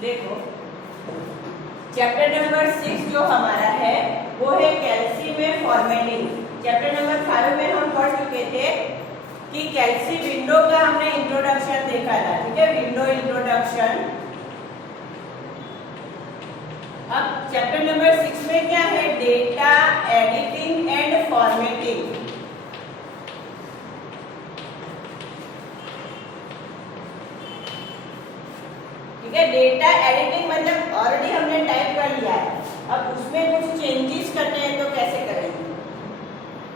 देखो chapter number 6 जो हमारा है वो है कैल्शियम में फॉर्मेटिंग। चैप्टर नंबर 5 में हम पढ़ चुके थे कि कैल्शियम विंडो का हमने इंट्रोडक्शन देखा था, ठीक है, विंडो इंट्रोडक्शन। अब चैप्टर नंबर 6 में क्या है, डेटा एडिटिंग एंड फॉर्मेटिंग। ठीक है, डेटा एडिटिंग मतलब ऑलरेडी हमने टाइप कर लिया है, अब उसमें कुछ चेंजेस करने हैं तो कैसे करेंगे,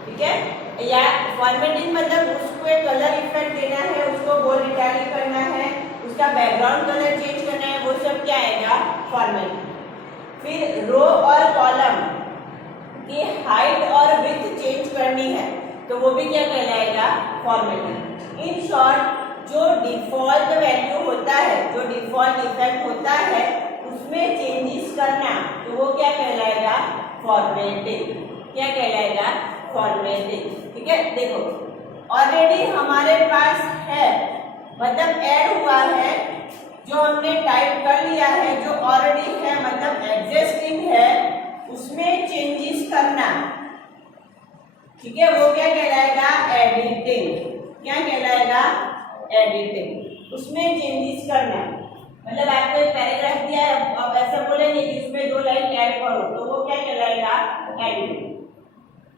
ठीक है। या फॉर्मेटिंग मतलब उसको एक कलर इफेक्ट देना है, उसको बोल्ड इटैलिक करना है, उसका बैकग्राउंड कलर चेंज करना है, वो सब क्या आएगा, फॉर्मेटिंग। फिर रो और कॉलम की हाइट और विड्थ चेंज करनी है तो वो भी क्या कहलाएगा, फॉर्मेटिंग। इन शॉर्ट जो डिफॉल्ट वैल्यू होता है, जो डिफॉल्ट इफेक्ट होता है उसमें चेंजेस करना तो वो क्या कहलाएगा, फॉर्मेटिंग। क्या कहलाएगा, फॉर्मेटिंग। ठीक है, देखो ऑलरेडी हमारे पास है मतलब ऐड हुआ है, जो हमने टाइप कर लिया है, जो ऑलरेडी है मतलब एग्जिस्टिंग है, उसमें चेंजेस करना, ठीक है, वो क्या कहलाएगा, एडिटिंग। क्या कहलाएगा, एडिटिंग। उसमें चेंजेस करना मतलब आपको एक पैराग्राफ दिया है, आप ऐसा बोलेंगे कि उसमें 2 लाइन ऐड करो तो वो क्या कहलाएगा, एडिटिंग।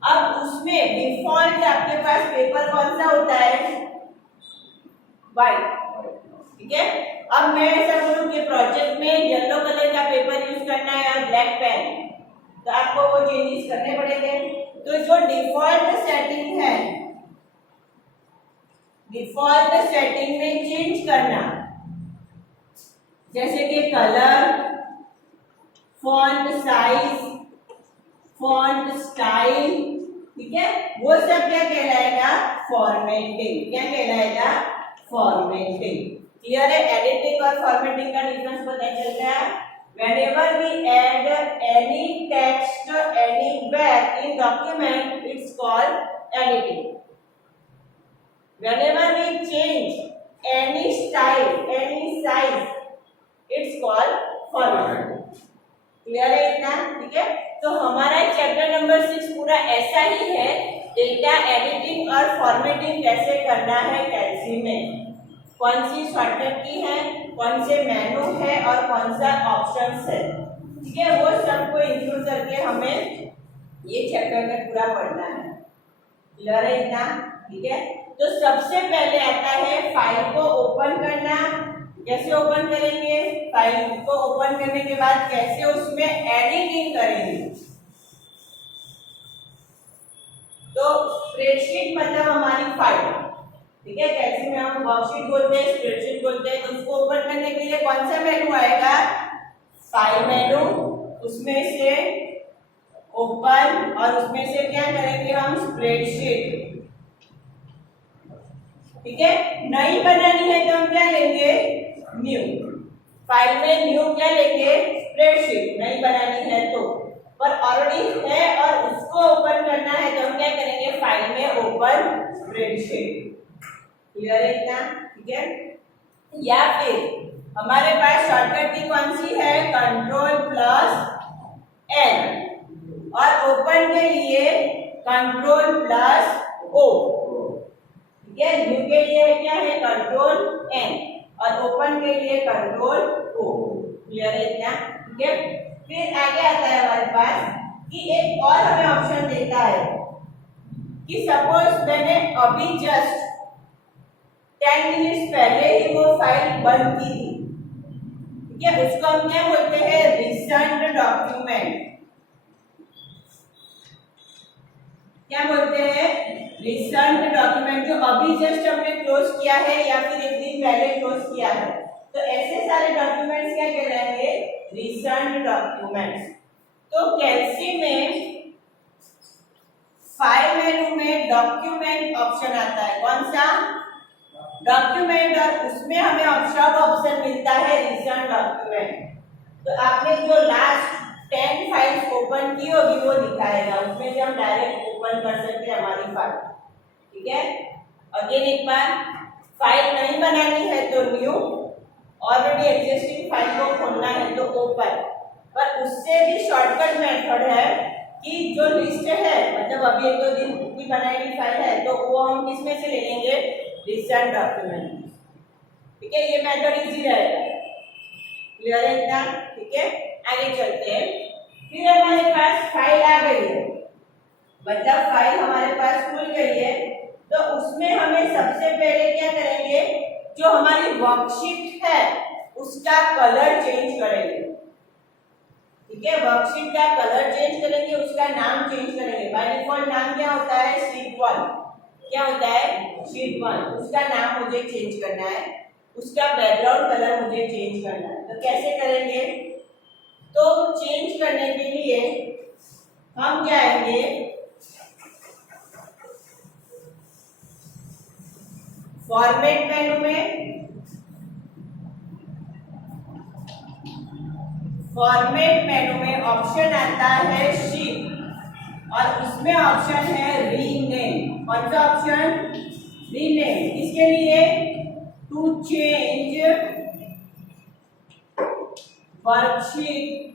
अब उसमें डिफॉल्ट आपके पास पेपर कौन सा होता है, व्हाइट, ठीक है। अब मैं ऐसा बोलूं कि प्रोजेक्ट में येलो कलर का पेपर यूज करना है और ब्लैक पेन, तो आपको वो चेंजेस करने पड़ेंगे। तो जो डिफॉल्ट सेटिंग है, डिफॉल्ट सेटिंग में चेंज करना, जैसे कि colour, font size, font style, ठीक है, वो सब क्या कहलाएगा, फॉर्मेटिंग। क्या कहलाएगा, फॉर्मेटिंग। क्लियर है, एडिटिंग और फॉर्मेटिंग का डिफरेंस पता चल गया। Whenever we add any text anywhere in document, it's called editing. Whenever we change any style, any size, it's called formatting. Clear है इतना, ठीक है। तो हमारा चैप्टर नंबर 6 पूरा ऐसा ही है, डेटा एडिटिंग और फॉर्मेटिंग कैसे करना है कैल्सी में, कौन सी शॉर्टकट की है, कौन से मेनू है और कौन सा ऑप्शंस है, ठीक है, वो सबको इंक्लूड करके हमें ये चैप्टर में पूरा पढ़ना है। क्लियर है इतना, ठीक है। तो सबसे पहले आता है फाइल को ओपन करना। कैसे ओपन करेंगे, फाइल को ओपन करने के बाद कैसे उसमें एडिटिंग करेंगे। तो स्प्रेडशीट मतलब हमारी फाइल, ठीक है, कैसे में हम वर्कशीट बोलते हैं, स्प्रेडशीट बोलते हैं। तो उसको ओपन करने के लिए कौन सा मेनू आएगा, फाइल मेनू, उसमें से ओपन और उसमें से क्या करेंगे हम, स्प्रेडशीट, ठीक है। नई बनानी है तो हम क्या लेंगे, न्यू। फाइल में न्यू क्या लेंगे, स्प्रेडशीट, नई बनानी है तो, पर ऑलरेडी है और उसको ओपन करना है तो हम क्या करेंगे, फाइल में ओपन स्प्रेडशीट। क्लियर है इतना, ठीक है। या फिर हमारे पास शॉर्टकट की कौन सी है, Ctrl+N, और ओपन के लिए Ctrl+O, ठीक है। न्यू के लिए क्या है, Ctrl+N, और ओपन के लिए Ctrl+O। क्लियर है इतना, ठीक है। फिर आगे आता है हमारे पास कि एक और हमें ऑप्शन देता है कि सपोज मैंने अभी जस्ट 10 मिनट्स पहले ही वो फाइल बंद की थी, ठीक है, उसको हम क्या बोलते हैं, रिसेंट डॉक्यूमेंट। क्या बोलते हैं, रिसेंट डॉक्यूमेंट, जो अभी जस्ट हमने क्लोज किया है या फिर एक दिन पहले क्लोज किया है, तो ऐसे सारे डॉक्यूमेंट्स क्या कहलाएंगे, रिसेंट डॉक्यूमेंट्स। तो कैल्सी में फाइल मेनू में डॉक्यूमेंट ऑप्शन आता है, कौन सा, डॉक्यूमेंट, और उसमें हमें ऑप्शन मिलता है रिसेंट डॉक्यूमेंट। तो आपने जो लास्ट 10 फाइल्स ओपन की होगी वो दिखाएगा, उसमें से हम डायरेक्ट ओपन कर सकते हैं हमारी फाइल, ठीक है। अगेन एक बार, फाइल नहीं बनानी है तो न्यू, ऑलरेडी एग्जिस्टिंग फाइल को खोलना है तो ओपन, पर उससे भी शॉर्टकट मेथड है कि जो लिस्ट है, मतलब अभी 1-2 दिन की बनाई हुई फाइल है तो वो हम किस में से ले लेंगे, रिसेंट डॉक्यूमेंट। ठीक है, ये मेथड इजी रहेगा। क्लियर है इतना? ठीक है, आगे चलते हैं। फिर हमारे पास फाइल आ गई है, मतलब फाइल हमारे पास खुल गई है, तो उसमें हमें सबसे पहले क्या करेंगे, जो हमारी वर्कशीट है उसका कलर चेंज करेंगे। ठीक है, वर्कशीट का कलर चेंज करेंगे, उसका नाम चेंज करेंगे। बाय डिफॉल्ट नाम क्या होता है, शीट 1। क्या होता है, शीट 1। उसका नाम मुझे चेंज करना है, उसका बैकग्राउंड कलर मुझे चेंज करना है। तो कैसे करेंगे, तो चेंज करने के लिए हम जाएंगे फॉर्मेट मेनू में, फॉर्मेट मेनू में ऑप्शन आता है शीट, और उसमें ऑप्शन है रीनेम। कौन सा ऑप्शन, रीनेम। इसके लिए टू चेंज वर्कशीट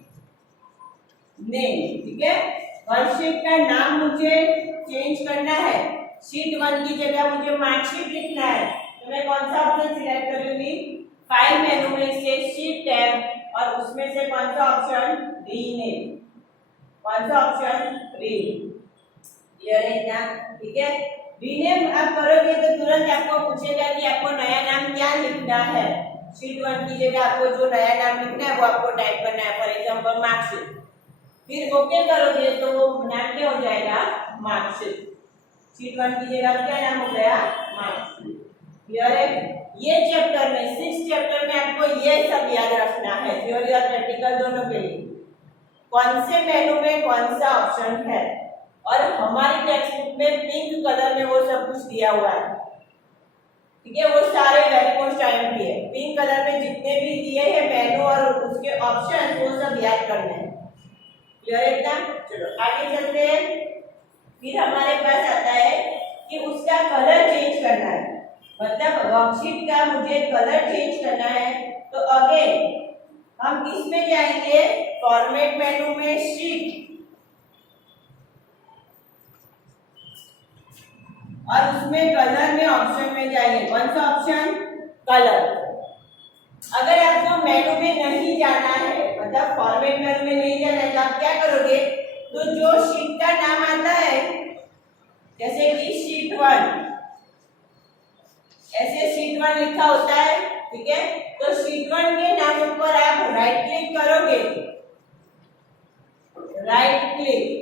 नेम। ठीक है, वर्कशीट का नाम मुझे चेंज करना है, शीट 1 की जगह मुझे मार्कशीट लिखना है, तो मैं कौन सा ऑप्शन सिलेक्ट करूंगी, फाइल मेनू में से शीट टैब, और उसमें से कौन सा ऑप्शन, रीनेम। कौन सा ऑप्शन, रीनेम। क्लियर है क्या? ठीक है, रीनेम आप करोगे तो तुरंत आपको पूछेगा कि आपको नया नाम क्या लिखना है। शीट 1 की जगह आपको जो नया नाम लिखना है वो आपको टाइप करना है, फॉर एग्जांपल मार्कशीट। फिर ओके करोगे तो वो नाम क्या हो जाएगा, मार्कशीट। शीट 1 की जगह क्या नाम हो गया, मार्कशीट। क्लियर है? ये चैप्टर में 6 चैप्टर में आपको ये सब याद रखना है, थ्योरी और प्रैक्टिकल दोनों के लिए, कौन से मेनू में कौन सा ऑप्शन है। और हमारी टेक्स्ट बुक में पिंक कलर में वो सब कुछ दिया हुआ है। ठीक है, वो सारे वेरी टाइम भी है, पिंक कलर में जितने भी दिए हैं मेनू और उसके ऑप्शन, वो सब याद करने हैं। क्लियर है इतना? चलो आगे चलते हैं। फिर हमारे पास आता है कि उसका कलर चेंज करना है, मतलब वर्कशीट का मुझे कलर चेंज करना है। तो अगेन हम किस में जाएंगे, फॉर्मेट मेनू में शीट, और उसमें कलर में ऑप्शन में जाइए। कौन सा ऑप्शन, कलर। अगर आपको मेनू में नहीं जाना है, मतलब फॉर्मेट मेनू में नहीं जाना है, तो आप क्या करोगे, तो जो शीट का नाम आता है, जैसे कि शीट 1, ऐसे शीट 1 लिखा होता है। ठीक है, तो शीट 1 के नाम पर आप राइट क्लिक करोगे, राइट क्लिक,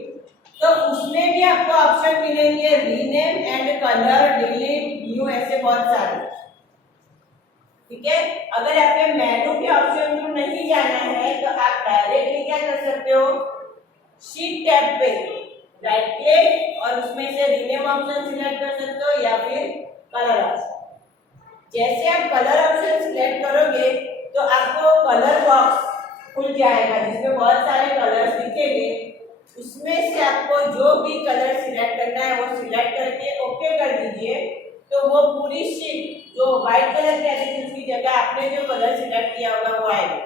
तो उसमें भी आपको ऑप्शन मिलेंगे rename and colour, delete, new, ऐसे बहुत सारे। ठीक है, अगर आपके मेनू के ऑप्शन को नहीं जाना है तो आप डायरेक्टली क्या कर सकते हो, शीट टैब पे राइट क्लिक और उसमें से रीनेम ऑप्शन सिलेक्ट कर सकते हो या फिर कलर ऑप्शन। जैसे आप कलर ऑप्शन सिलेक्ट करोगे तो आपको कलर बॉक्स खुल जाएगा जिसमें बहुत सारे कलर्स दिखेंगे, उसमें से आपको जो भी कलर सिलेक्ट करना है वो सिलेक्ट करके ओके कर दीजिए। तो वो पूरी शीट जो व्हाइट कलर की आती थी उसकी जगह आपने जो कलर सिलेक्ट किया होगा वो आएगा।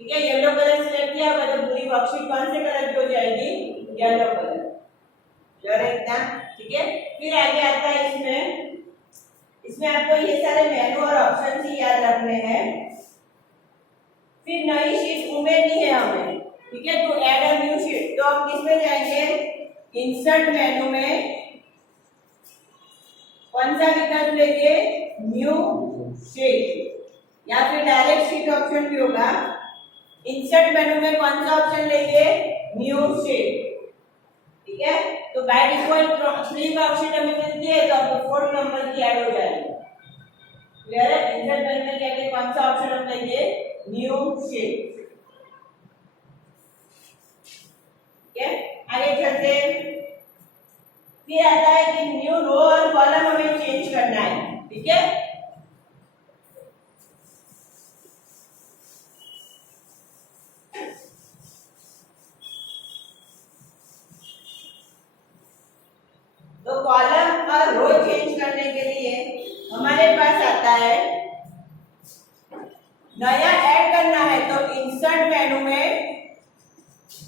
ठीक है, येलो कलर सिलेक्ट किया होगा तो पूरी वर्कशीट कौन से कलर की हो जाएगी, येलो कलर। क्लियर है इतना? ठीक है, फिर आगे आता है इसमें आपको ये सारे मेनू और ऑप्शन ही याद रखने हैं। फिर नई शीट उमेरनी है हमें। ठीक है, to add a new sheet, तो हम किस में जाएंगे, इंसर्ट मेनू में कौन सा विकल्प लेंगे, न्यू शीट, या फिर डायरेक्ट शीट ऑप्शन भी होगा। इंसर्ट मेनू में कौन सा ऑप्शन लेंगे, न्यू शीट। ठीक है, तो बाय डिफॉल्ट 3 वर्कशीट हमें मिलती है तो आपको 4 नंबर की ऐड हो जाएगी। क्लियर है? इंसर्ट मेनू में क्या कौन सा ऑप्शन हम लेंगे, न्यू शीट। ठीक है, आगे चलते हैं। फिर आता है कि न्यू रो और कॉलम हमें चेंज करना है। ठीक है, तो कॉलम और रो चेंज करने के लिए हमारे पास आता है नया ऐड करना है तो इंसर्ट मेनू में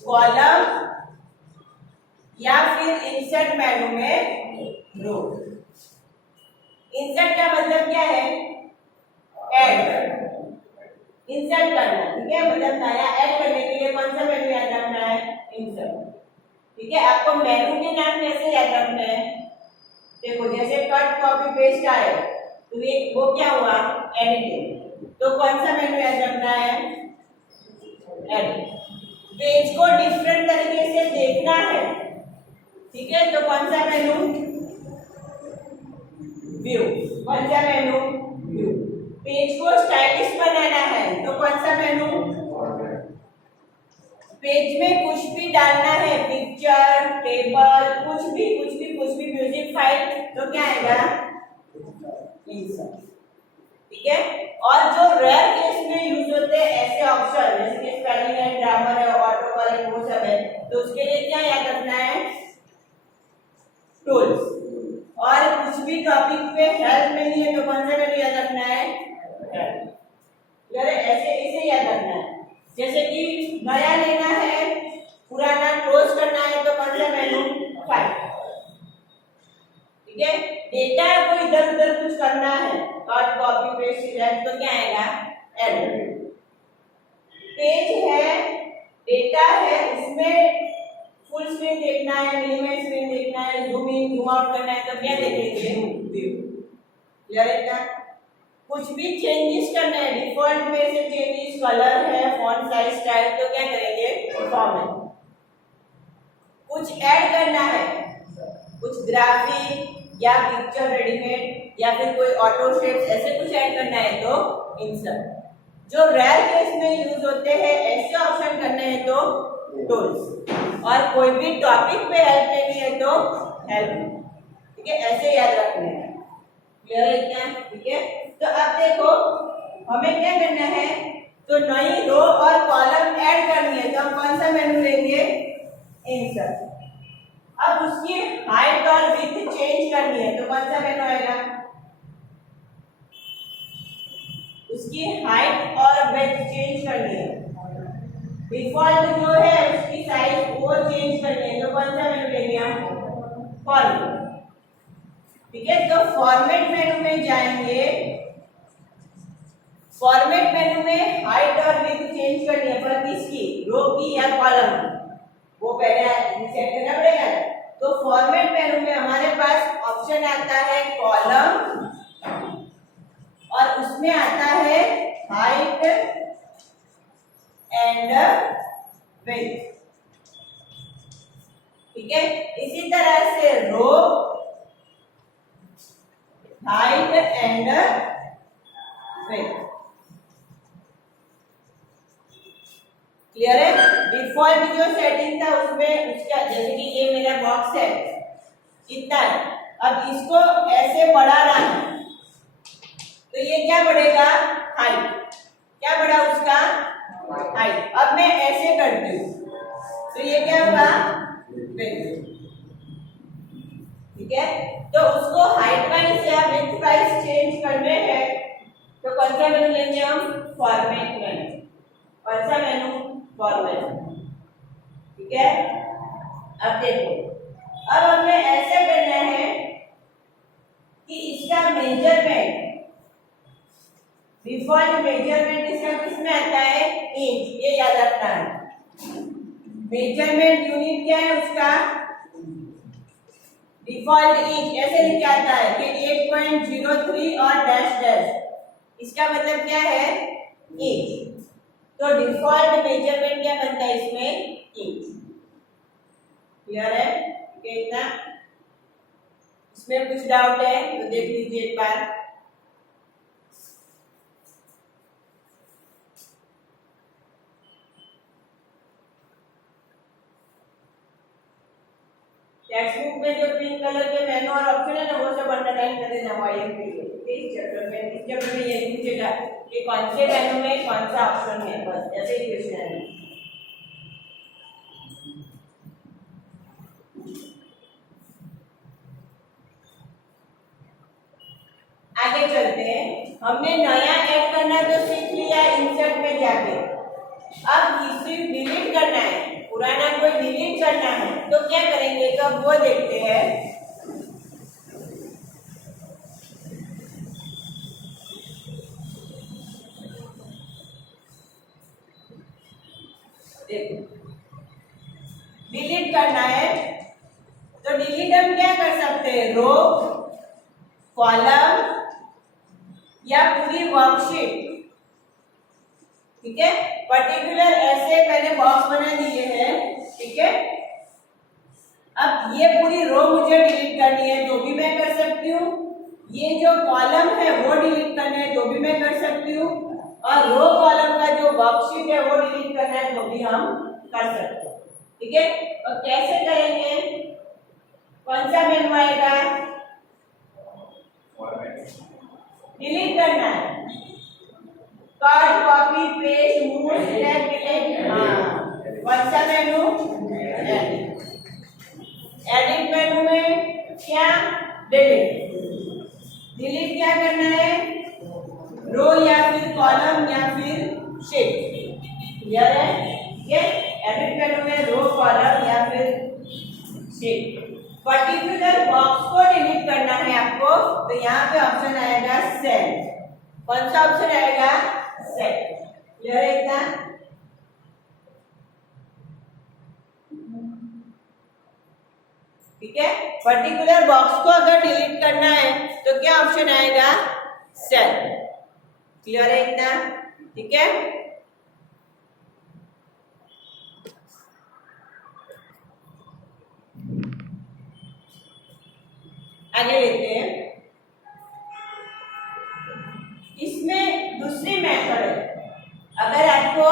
कॉलम या फिर इंसर्ट मेनू में रो। इंसर्ट का मतलब क्या है? ऐड करना, इंसर्ट करना, ठीक है। मतलब नया ऐड करने के लिए कौन सा मेनू याद रखना है? इंसर्ट, ठीक है। आपको मेनू के नाम कैसे याद रखना है? देखो जैसे कट कॉपी पेस्ट आए तो ये वो क्या हुआ? एडिटिंग। तो कौन सा मेनू याद रखना है? एडिट। पेज को डिफरेंट तरीके से देखना है, ठीक है, तो कौन सा मेनू? व्यू। कौन सा मेनू? व्यू। पेज को स्टाइलिश बनाना है तो कौन सा मेनू? पेज में कुछ भी डालना है, पिक्चर, टेबल, कुछ भी म्यूजिक फाइल, तो क्या आएगा? इंसर्ट, ठीक है। और जो रेयर केस में यूज होते हैं ऐसे ऑप्शन जैसे कि स्पेलिंग एंड ग्रामर है, ऑटो करेक्ट, वो सब है, तो उसके लिए क्या याद रखना है? टूल्स। और कुछ भी टॉपिक पे हेल्प नहीं है तो कौन सा मेनू याद रखना है? यार ऐसे इसे याद रखना है। जैसे कि नया लेना है, पुराना क्लोज करना है तो कौन सा मेनू? फाइल, ठीक है। डेटा को इधर उधर कुछ करना है, कट कॉपी पेस्ट सिलेक्ट, तो क्या आएगा? एडिट। पेज है, डेटा है, उसमें फुल स्क्रीन देखना है, मिनिमाइज स्क्रीन देखना है, जूम इन जूम आउट करना है, तो क्या देखेंगे? व्यू। क्लियर है क्या? कुछ भी चेंजेस करना है, डिफॉल्ट में से चेंजेस, कलर है, फॉन्ट साइज, स्टाइल, तो क्या करेंगे? फॉर्मेट। कुछ ऐड करना है, कुछ ग्राफिक या पिक्चर रेडीमेड या फिर कोई ऑटो शेप्स, ऐसे कुछ ऐड करना है तो इंसर्ट। जो रेयर केस में यूज होते हैं ऐसे ऑप्शन करने हैं तो टूल्स। और कोई भी टॉपिक पे हेल्प लेनी है तो हेल्प, ठीक है, ऐसे याद रखना है। क्लियर है क्या? ठीक है। तो अब देखो हमें क्या करना है, तो नई रो और कॉलम ऐड करनी है तो हम कौन सा मेनू लेंगे? इंसर्ट। अब उसकी हाइट और विड्थ चेंज करनी है तो कौन सा मेनू आएगा? उसकी हाइट और विड्थ चेंज करनी है, डिफॉल्ट जो है उसकी साइज वो चेंज करनी है तो कौन सा मेनू लेंगे हम? फॉर्मेट, ठीक है। तो फॉर्मेट मेनू में जाएंगे, फॉर्मेट मेनू में हाइट और विड्थ चेंज करनी है पर किसकी? रो की या कॉलम की? वो पहले सेट करना पड़ेगा। तो फॉर्मेट मेनू में हमारे पास ऑप्शन आता है कॉलम और उसमें आता है हाइट एंड विड्थ, ठीक है। इसी तरह से रो, हाइट एंड विड्थ। क्लियर है? डिफॉल्ट जो सेटिंग था उसमें उसका, जैसे कि ये मेरा बॉक्स है इतना है, अब इसको ऐसे बढ़ाना है तो ये क्या बढ़ेगा? हाइट। क्या बढ़ा उसका? हाइट। अब मैं ऐसे करती हूँ तो ये क्या हुआ? विड्थ, ठीक है। तो उसको हाइट वाइज या विड्थ वाइज चेंज करने हैं तो कौन सा मेनू लेंगे हम? फॉर्मेट मेनू। कौन सा मेनू? फॉर्मेट, ठीक है। अब देखो, अब हमें ऐसे करना है कि इसका मेजरमेंट, डिफॉल्ट मेजरमेंट इसका किसमें आता है? इंच, ये याद रखना है। मेजरमेंट यूनिट क्या है उसका? Default inch. ऐसे लिखा आता है कि 8.03 और डैश डैश, इसका मतलब क्या है? इंच। तो डिफॉल्ट मेजरमेंट क्या बनता है इसमें? इंच। क्लियर है? ठीक है इतना? इसमें कुछ डाउट है तो देख लीजिए एक बार। टेक्स्ट बुक में जो पिंक कलर के मेनू और ऑप्शन है ना वो सब अंडरलाइन कर देना वाईएम के लिए। इस चैप्टर में ये पूछेगा कि कौन से मेनू में कौन सा ऑप्शन है, बस ऐसे ही क्वेश्चन है। आगे चलते हैं। हमने नया ऐड करना तो सीख लिया, अब इसे डिलीट करना है, पुराना को डिलीट करना है, तो क्या करेंगे, तो अब वो देखते हैं। देखो डिलीट करना है, तो डिलीट हम क्या कर सकते हैं, रो, कॉलम या पूरी वर्कशीट। ठीक है, पर्टिकुलर ऐसे मैंने बॉक्स बना दिए हैं। ठीक है, अब ये पूरी रो मुझे डिलीट करनी है तो भी मैं कर सकती हूँ, ये जो कॉलम है वो डिलीट करना है तो भी मैं कर सकती हूँ, और रो कॉलम का जो वर्कशीट है वो डिलीट करना है तो भी हम कर सकते हैं। ठीक है, और कैसे करेंगे, कौन सा मेनू आएगा, डिलीट करना है, cut, copy, paste, move, select, delete. हाँ, कौन सा मेनू, एडिट मेनू में क्या, डिलीट। डिलीट क्या करना है, रो या फिर कॉलम या फिर शीट। क्लियर है, ये एडिट मेनू में रो, कॉलम या फिर शीट। पर्टिकुलर बॉक्स को डिलीट करना है आपको, तो यहाँ पे ऑप्शन आएगा सेल। कौन सा ऑप्शन आएगा, सेल। क्लियर है इतना, ठीक है। पर्टिकुलर बॉक्स को अगर डिलीट करना है तो क्या ऑप्शन आएगा, सेल। क्लियर है इतना, ठीक है। आगे लेते हैं, इसमें दूसरी मेथड है। अगर आपको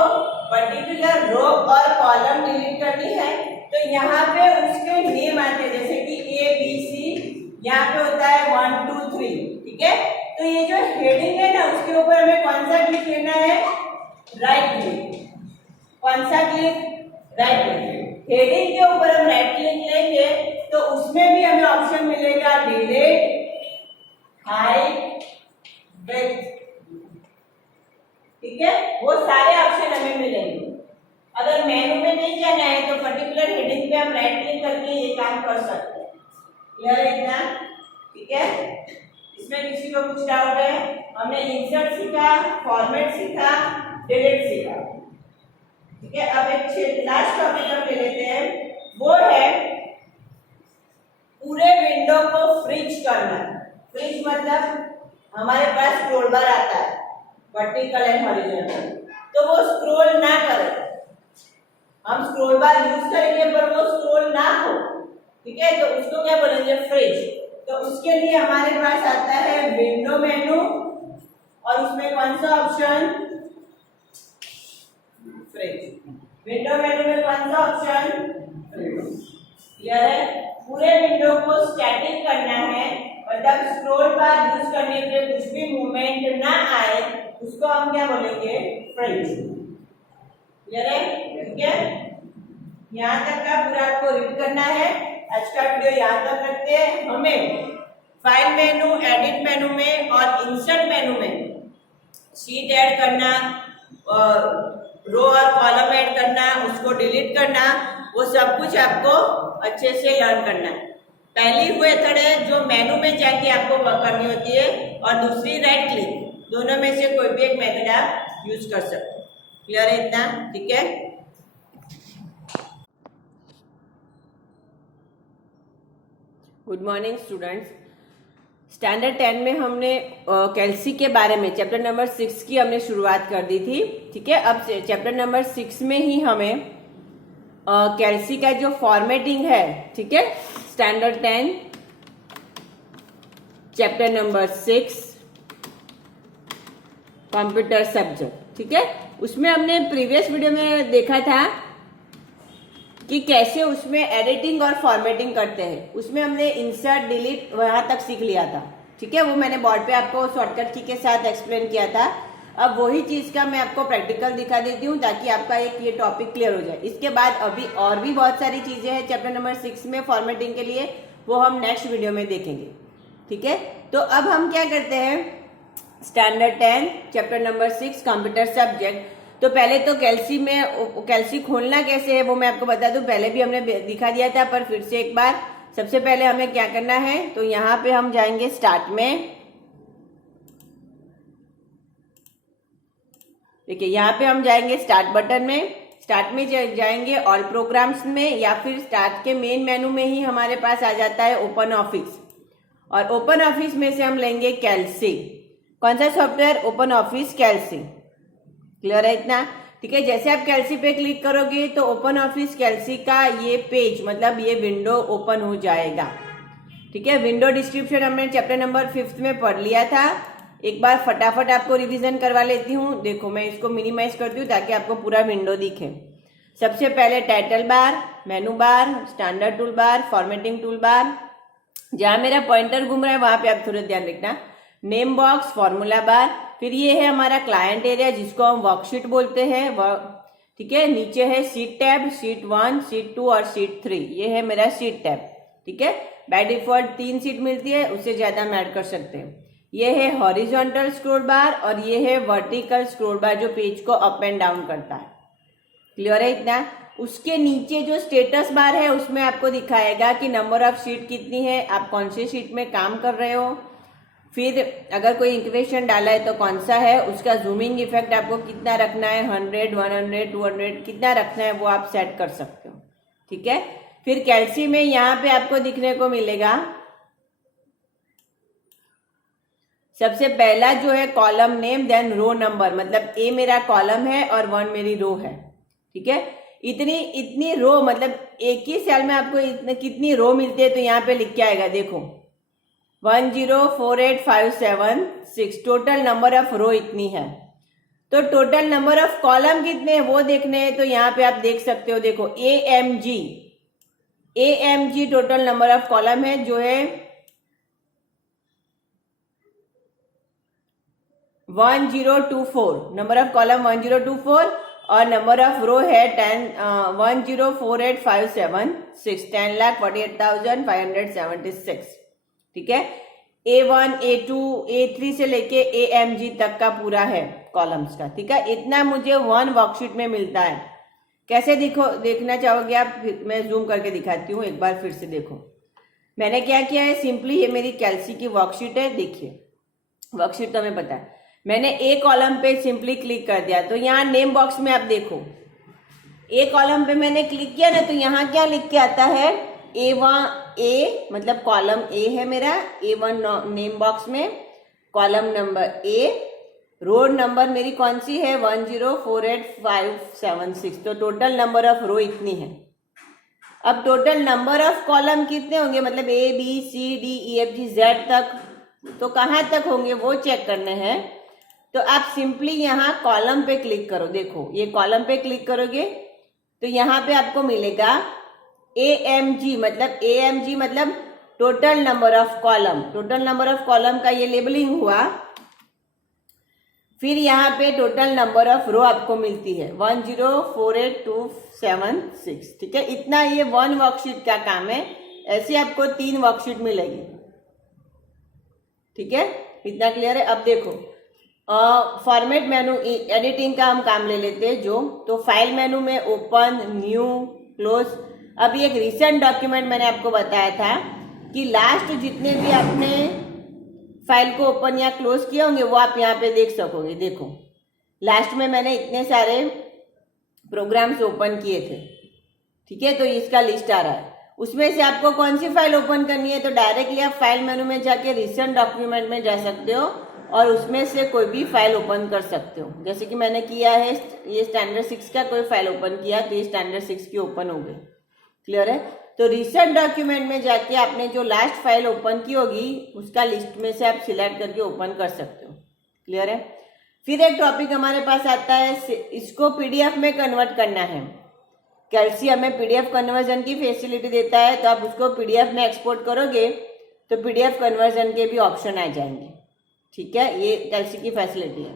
पर्टिकुलर रो और कॉलम डिलीट करनी है तो यहाँ पे उसके नेम आते हैं, जैसे कि ए बी सी, यहाँ पे होता है 1 2 3। ठीक है, तो ये जो हेडिंग है ना, उसके ऊपर हमें कौन सा क्लिक लेना है, राइट क्लिक। कौन सा क्लिक, राइट क्लिक। हेडिंग के ऊपर हम राइट क्लिक लेंगे तो उसमें भी हमें ऑप्शन मिलेगा डिलीट, हाइड, ब्रेथ। ठीक है, वो सारे ऑप्शन हमें मिलेंगे। अगर मेनू में नहीं जाना है तो पर्टिकुलर हेडिंग पे हम राइट क्लिक करके ये काम कर सकते हैं। क्लियर है इतना, ठीक है। इसमें किसी को कुछ डाउट है, हमने इंसर्ट सीखा, फॉर्मेट सीखा, डिलीट सीखा। ठीक है, अब एक लास्ट टॉपिक हम ले लेते हैं, वो है पूरे विंडो को फ्रीज करना। फ्रीज मतलब हमारे पास स्क्रॉल बार आता है, वर्टिकल एंड हॉरिजॉन्टल, तो वो स्क्रॉल ना करे। हम स्क्रॉल बार यूज करेंगे पर वो स्क्रॉल ना हो। ठीक है, तो उसको क्या बोलेंगे, फ्रीज। तो उसके लिए हमारे पास आता है विंडो मेनू, और उसमें कौन सा ऑप्शन, फ्रीज। विंडो मेनू में कौन सा ऑप्शन, फ्रीज। क्लियर है, पूरे विंडो को स्टैटिक करना है, मतलब स्क्रॉल बार यूज करने पे कुछ भी मूवमेंट ना आए, उसको हम क्या बोलेंगे, फ्रीज। क्लियर है, ठीक है। यहाँ तक का पूरा आपको रीड करना है। आज का वीडियो यहाँ तक रखते हैं। हमें फाइल मेनू, एडिट मेनू में और इंसर्ट मेनू में शीट ऐड करना, रो और कॉलम ऐड करना, उसको डिलीट करना, वो सब कुछ आपको अच्छे से लर्न करना है। पहली मेथड है जो मेनू में जाके आपको करनी होती है, और दूसरी राइट क्लिक। दोनों में से कोई भी एक मेथड आप यूज कर सकते हैं। क्लियर है इतना, ठीक है। Good morning students. स्टैंडर्ड 10 में हमने कैल्सी के बारे में चैप्टर नंबर 6 की हमने शुरुआत कर दी थी। ठीक है, अब चैप्टर नंबर 6 में ही हमें कैल्सी का जो फॉर्मेटिंग है, ठीक है, standard 10 chapter number 6 computer subject, ठीक है, उसमें हमने प्रीवियस वीडियो में देखा था कि कैसे उसमें एडिटिंग और फॉर्मेटिंग करते हैं। उसमें हमने इंसर्ट, डिलीट वहां तक सीख लिया था। ठीक है, वो मैंने बोर्ड पे आपको शॉर्टकट की के साथ एक्सप्लेन किया था। अब वही चीज का मैं आपको प्रैक्टिकल दिखा देती हूँ ताकि आपका एक ये टॉपिक क्लियर हो जाए। इसके बाद अभी और भी बहुत सारी चीजें हैं चैप्टर नंबर 6 में फॉर्मेटिंग के लिए, वो हम नेक्स्ट वीडियो में देखेंगे। ठीक है, तो अब हम क्या करते हैं, standard 10 chapter number 6 computer subject. तो पहले तो कैल्सी खोलना कैसे है वो मैं आपको बता दूं, पहले भी हमने दिखा दिया था, पर फिर से एक बार। सबसे पहले हमें क्या करना है, तो यहाँ पे हम जाएंगे स्टार्ट में। देखिए यहाँ पे हम जाएंगे स्टार्ट बटन में, स्टार्ट में जाएंगे ऑल प्रोग्राम्स में, या फिर स्टार्ट के मेन मेनू में ही हमारे पास आ जाता है ओपन ऑफिस, और ओपन ऑफिस में से हम लेंगे कैल्सी। कौन सा सॉफ्टवेयर? Open office कैल्सी। क्लियर है इतना? ठीक है, जैसे आप कैल्सी पे क्लिक करोगे तो ओपन ऑफिस कैल्सी का ये पेज, मतलब ये विंडो ओपन हो जाएगा। ठीक है, विंडो डिस्क्रिप्शन हमने चैप्टर नंबर 5 में पढ़ लिया था। एक बार फटाफट आपको रिवीजन करवा लेती हूँ। देखो मैं इसको मिनिमाइज करती हूँ ताकि आपको पूरा विंडो दिखे। सबसे पहले टाइटल बार, मेनू बार, standard tool bar, formatting tool bar, जहां मेरा पॉइंटर घूम रहा है वहां पे आप थोड़ा ध्यान रखना, नेम बॉक्स, फॉर्मूला बार, फिर ये है हमारा क्लाइंट एरिया जिसको हम वर्कशीट बोलते हैं। ठीक है, नीचे है सीट टैब, सीट 1, सीट 2 और सीट 3, ये है मेरा सीट टैब। ठीक है, बाय डिफॉल्ट 3 सीट मिलती है, उससे ज्यादा हम ऐड कर सकते हैं। ये है हॉरिजॉन्टल स्क्रॉल बार और ये है वर्टिकल स्क्रॉल बार जो पेज को अप एंड डाउन करता है। क्लियर है इतना? उसके नीचे जो स्टेटस बार है उसमें आपको दिखाएगा कि नंबर ऑफ शीट कितनी है, आप कौन से शीट में काम कर रहे हो, फिर अगर कोई इक्वेशन डाला है तो कौन सा है, उसका जूमिंग इफेक्ट आपको कितना रखना है, 100, 100, 200 कितना रखना है वो आप सेट कर सकते हो। ठीक है, फिर कैल्सी में यहाँ पे आपको दिखने को मिलेगा सबसे पहला जो है column name, then row number, मतलब ए मेरा कॉलम है और 1 मेरी रो है। ठीक है, इतनी रो, मतलब एक ही सेल में आपको कितनी रो मिलती है तो यहाँ पे लिख के आएगा, देखो 1048576, टोटल नंबर ऑफ रो इतनी है। तो टोटल नंबर ऑफ कॉलम कितने हैं वो देखने हैं, तो यहाँ पे आप देख सकते हो, देखो AMG total number of column है जो है 1024, नंबर ऑफ कॉलम 1024 और नंबर ऑफ रो है 1048576, 10,48,576। ठीक है, A1, A2, A3 से लेके AMG तक का पूरा है कॉलम्स का। ठीक है, इतना मुझे 1 वर्कशीट में मिलता है। कैसे देखना चाहोगे आप? मैं जूम करके दिखाती हूँ, एक बार फिर से देखो। मैंने क्या किया है, सिंपली ये मेरी कैल्सी की वर्कशीट है। देखिए वर्कशीट तो हमें पता है, मैंने ए कॉलम पे सिंपली क्लिक कर दिया, तो यहाँ नेम बॉक्स में आप देखो ए कॉलम पे मैंने क्लिक किया ना, तो यहाँ क्या लिख के आता है, A1, मतलब कॉलम ए है मेरा, A1 नेम बॉक्स में column number A, row number मेरी कौन सी है 1048576, तो टोटल नंबर ऑफ रो इतनी है। अब टोटल नंबर ऑफ कॉलम कितने होंगे, मतलब ABCDEFGZ तक, तो कहाँ तक होंगे वो चेक करने हैं। तो आप सिंपली यहाँ कॉलम पे क्लिक करो। देखो ये कॉलम पे क्लिक करोगे तो यहाँ पे आपको मिलेगा AMG, मतलब total number of column, total number of column का ये लेबलिंग हुआ। फिर यहाँ पे टोटल नंबर ऑफ रो आपको मिलती है 1048276। ठीक है, इतना ये 1 वर्कशीट का काम है। ऐसे आपको 3 वर्कशीट मिलेगी। ठीक है, इतना क्लियर है? अब देखो फॉर्मेट मेनू, एडिटिंग का हम काम ले लेते हैं तो फाइल मेनू में ओपन, न्यू, क्लोज। अब ये एक रिसेंट डॉक्यूमेंट मैंने आपको बताया था कि लास्ट जितने भी आपने फाइल को ओपन या क्लोज किए होंगे वो आप यहाँ पे देख सकोगे। देखो लास्ट में मैंने इतने सारे प्रोग्राम्स ओपन किए थे। ठीक है, तो इसका लिस्ट आ रहा है। उसमें से आपको कौन सी फाइल ओपन करनी है, तो डायरेक्टली आप फाइल मेनू में जाके रिसेंट डॉक्यूमेंट में जा सकते हो और उसमें से कोई भी फाइल ओपन कर सकते हो। जैसे कि मैंने किया है, ये स्टैंडर्ड 6 का कोई फाइल ओपन किया तो ये स्टैंडर्ड 6 की ओपन हो गई। क्लियर है? तो रिसेंट डॉक्यूमेंट में जाके आपने जो लास्ट फाइल ओपन की होगी उसका लिस्ट में से आप सिलेक्ट करके ओपन कर सकते हो। क्लियर है? फिर एक टॉपिक हमारे पास आता है, इसको PDF में कन्वर्ट करना है। कैल्सी हमें PDF कन्वर्जन की फैसिलिटी देता है, तो आप उसको PDF में एक्सपोर्ट करोगे तो PDF कन्वर्जन के भी ऑप्शन आ जाएंगे। ठीक है, ये कैल्सी की फैसिलिटी है।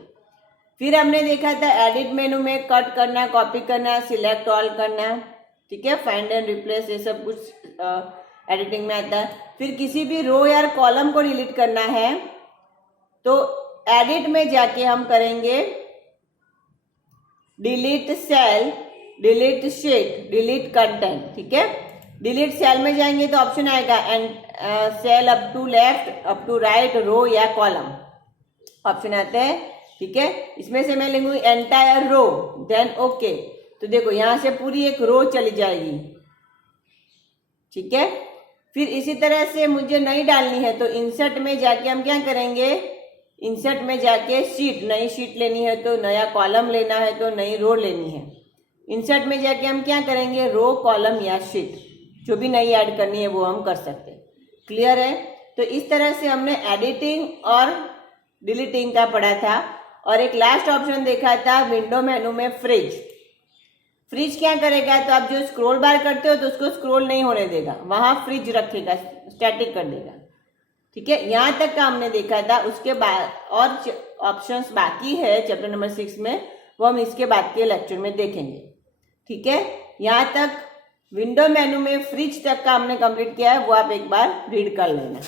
फिर हमने देखा था एडिट मेनू में कट करना, कॉपी करना, सिलेक्ट ऑल करना। ठीक है, फाइंड एंड रिप्लेस, ये सब कुछ एडिटिंग में आता है। फिर किसी भी रो या कॉलम को डिलीट करना है तो एडिट में जाके हम करेंगे delete cell, delete sheet, delete content. ठीक है, डिलीट सेल में जाएंगे तो ऑप्शन आएगा and cell up to left, up to right, row या कॉलम ऑप्शन आते हैं। ठीक है, इसमें से मैं लिखूंगी एंटायर रो, देन ओके। तो देखो यहां से पूरी एक रो चली जाएगी। ठीक है, फिर इसी तरह से मुझे नहीं डालनी है तो इंसर्ट में जाके हम क्या करेंगे, इंसर्ट में जाके शीट, नई शीट लेनी है तो नया कॉलम लेना है तो नई रो लेनी है। इंसर्ट में जाके हम क्या करेंगे, रो, कॉलम या शीट, जो भी नई ऐड करनी है वो हम कर सकते हैं। क्लियर है? तो इस तरह से हमने एडिटिंग और डिलीटिंग का पढ़ा था। और एक लास्ट ऑप्शन देखा था विंडो मेनू में फ्रिज। फ्रिज क्या करेगा, तो आप जो स्क्रॉल बार करते हो तो उसको स्क्रॉल नहीं होने देगा, वहां फ्रिज रखेगा, स्टैटिक कर देगा। ठीक है, यहां तक का हमने देखा था। उसके बाद और ऑप्शंस बाकी है चैप्टर नंबर 6 में, वो हम इसके बाद के लेक्चर में देखेंगे। ठीक है, यहां तक विंडो मेनू में फ्रिज तक का हमने कंप्लीट किया है, वो आप एक बार रीड कर लेना।